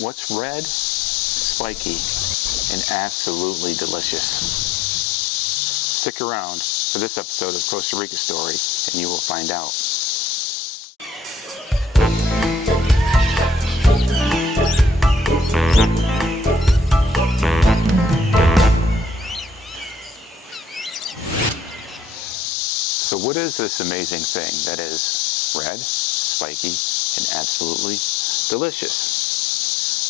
What's red, spiky, and absolutely delicious? Stick around for this episode of Costa Rica Story and you will find out. So what is this amazing thing that is red, spiky, and absolutely delicious?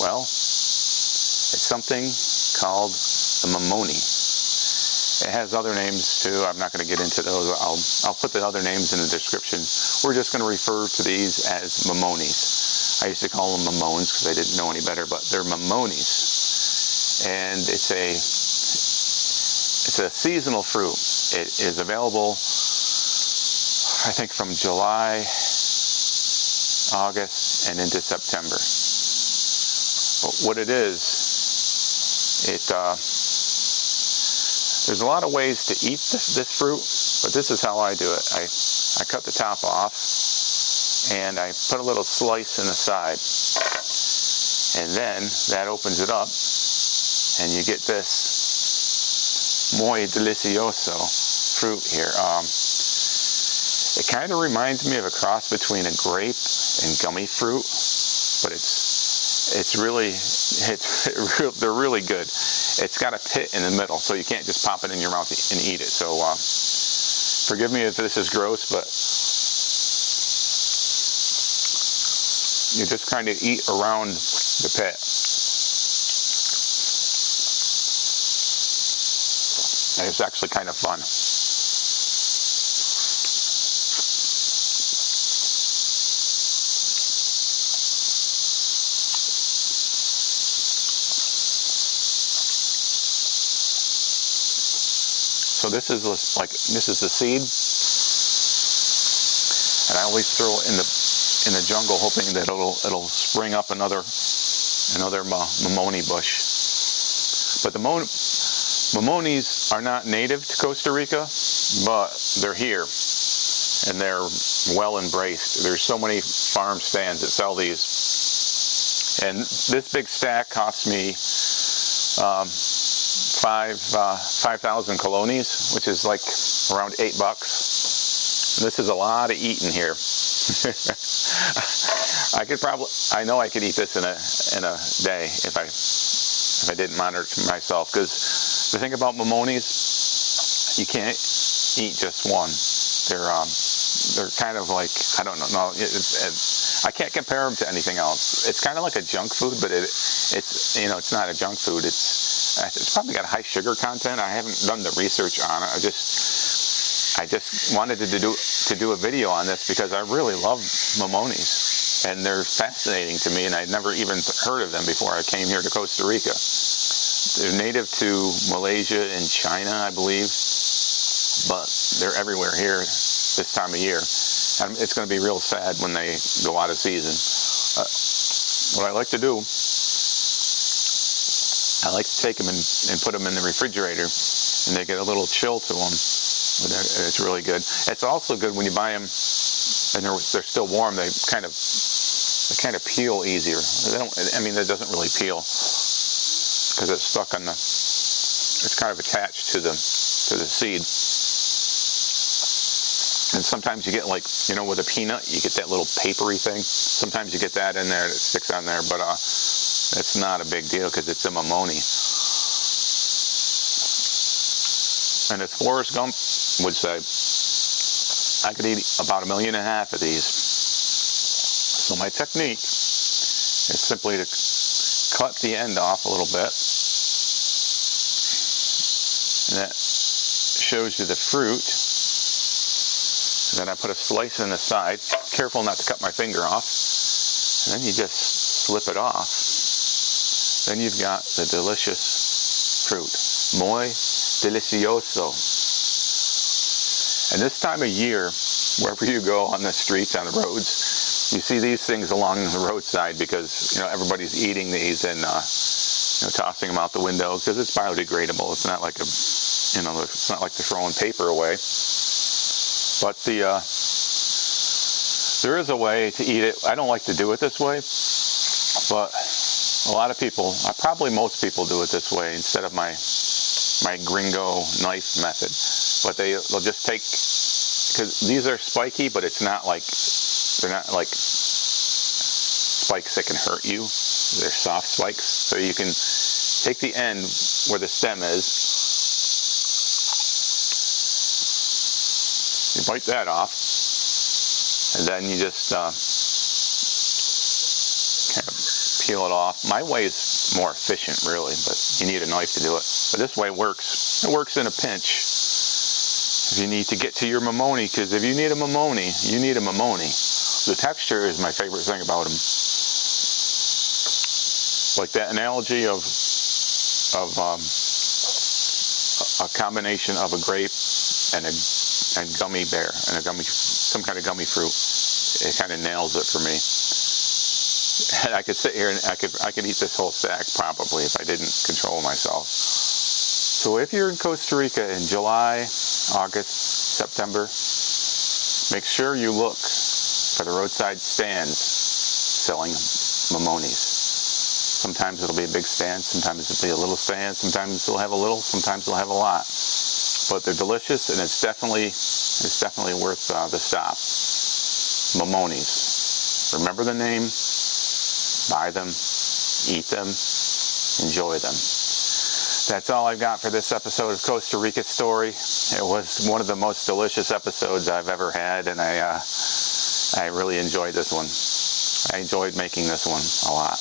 Well, it's something called the momoni. It has other names too. I'm not going to get into those. I'll put the other names in the description. We're just going to refer to these as Mamones. I used to call them Mamones because I didn't know any better, but they're Mamones. And it's a seasonal fruit. It is available, I think, from July, August, and into September. But what it is, there's a lot of ways to eat this fruit, but this is how I do it. I cut the top off, and I put a little slice in the side, and then that opens it up, and you get this muy delicioso fruit here. It kind of reminds me of a cross between a grape and gummy fruit, but they're really good. It's got a pit in the middle, so you can't just pop it in your mouth and eat it. So forgive me if this is gross, but you just kind of eat around the pit. And it's actually kind of fun. So this is the seed, and I always throw it in the jungle, hoping that it'll spring up another momoni bush. But the Mamones are not native to Costa Rica, but they're here, and they're well embraced. There's so many farm stands that sell these, and this big stack cost me 5,000 colones, which is like around $8. And this is a lot of eating here. I know I could eat this in a day if I didn't monitor myself. Because the thing about Mamones, you can't eat just one. They're kind of like, I don't know. I can't compare them to anything else. It's kind of like a junk food, but it's not a junk food. It's probably got a high sugar content. I haven't done the research on it. I just wanted to do a video on this because I really love Mamones, and they're fascinating to me, and I'd never even heard of them before I came here to Costa Rica. They're native to Malaysia and China, I believe, but they're everywhere here this time of year. And it's going to be real sad when they go out of season. What I like to do, I like to take them and put them in the refrigerator, and they get a little chill to them. It's really good. It's also good when you buy them and they're still warm. They kind of peel easier. That doesn't really peel because it's stuck on it's kind of attached to the seed. And sometimes you get, like, with a peanut, you get that little papery thing. Sometimes you get that in there, that sticks on there, but it's not a big deal because it's a momoni. And as Forrest Gump would say, I could eat about 1.5 million of these. So my technique is simply to cut the end off a little bit. And that shows you the fruit. And then I put a slice in the side. Careful not to cut my finger off. And then you just slip it off. Then you've got the delicious fruit. Muy delicioso. And this time of year, wherever you go on the streets, on the roads, you see these things along the roadside because everybody's eating these and tossing them out the window because it's biodegradable. It's not like it's not like they're throwing paper away. But there is a way to eat it. I don't like to do it this way, but A lot of people, probably most people do it this way instead of my gringo knife method. But they'll just take, because these are spiky, but it's not like, they're not like spikes that can hurt you. They're soft spikes. So you can take the end where the stem is, you bite that off, and then you just kind of peel it off. My way is more efficient, really, but you need a knife to do it. But this way works. It works in a pinch. If you need to get to your mamoni, because if you need a mamoni, you need a mamoni. The texture is my favorite thing about them. Like that analogy of a combination of a grape and gummy bear and some kind of gummy fruit. It kind of nails it for me. And I could sit here and I could eat this whole sack probably if I didn't control myself. So if you're in Costa Rica in July, August, September, make sure you look for the roadside stands selling mamones. Sometimes it'll be a big stand, sometimes it'll be a little stand, sometimes they'll have a little, sometimes they'll have a lot. But they're delicious, and it's definitely worth the stop. Mamones. Remember the name, buy them, eat them, enjoy them. That's all I've got for this episode of Costa Rica Story. It was one of the most delicious episodes I've ever had, and I really enjoyed this one. I enjoyed making this one a lot.